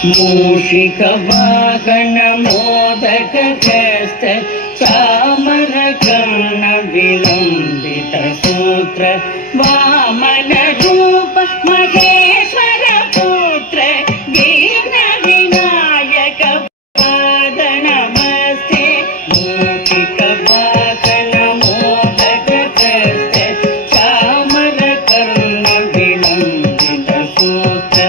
मूषिक वाहन मोदक हस्त चामर कर्ण विलंबित सूत्र वामन रूप महेश्वर पुत्र दीन विनायक पाद नमस्ते। मूषिक वाहन मोदक हस्त चामर कर्ण विलंबित सूत्र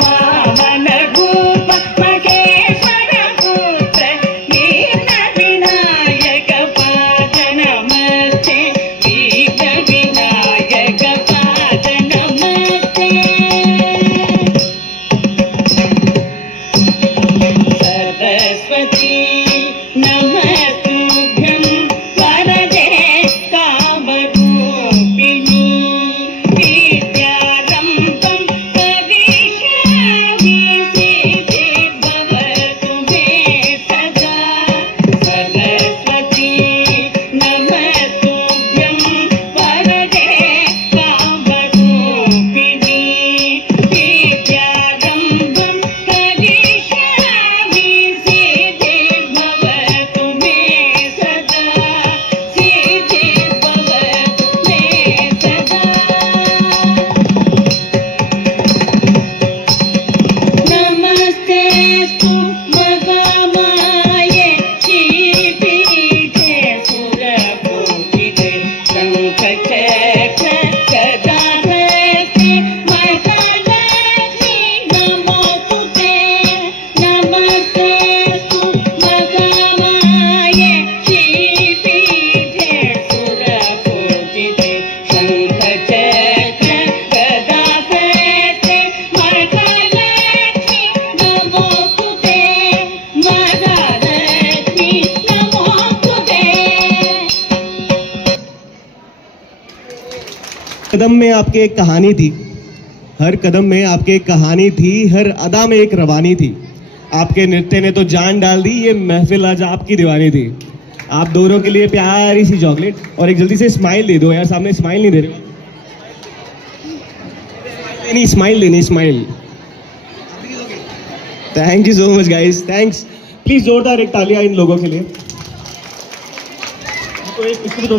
वामन रूप महेश्वर पुत्र दीन विनायक पाद नमस्ते। दीन विनायक पाद नमस्ते। सरस्वती नमस्तुभ्यं वरदे कामरूपिणी विद्यारम्भं करिष्यामि सिद्धिर्भवतु मे सदा। सरस्वती नमस्तुभ्यं वरदे कामरूपिणी विद्यारम्भं करिष्यामि सिद्धिर्भवतु मे सदा। सिद्धिर्भवतु मे सदा। नमस्तेऽस्तु महामाये श्रीपीठे सुरपूजिते शङ्खचक्र गदाधरे महालक्ष्मी नमोस्तुते। नमस्तेऽस्तु महामाये श्रीपीठे सुरपूजिते शङ्खचक्र गदाधरे महालक्ष्मी नमोस्तुते। महालक्ष्मी नमोस्तुते। कदम में आपके एक कहानी थी, हर कदम में आपके एक कहानी थी, हर अदा में एक रवानी थी। आपके नृत्य ने तो जान डाल दी, ये महफिल आज आपकी दीवानी थी। आप दोनों के लिए प्यारी सी चॉकलेट और एक जल्दी से स्माइल दे दो यार, सामने स्माइल नहीं दे रहे हो। नहीं, स्माइल देनी, smile. Thank you so much guys, thanks. Please जोरदार एक तालियां इन लोगों के लिए। इसको भी दो।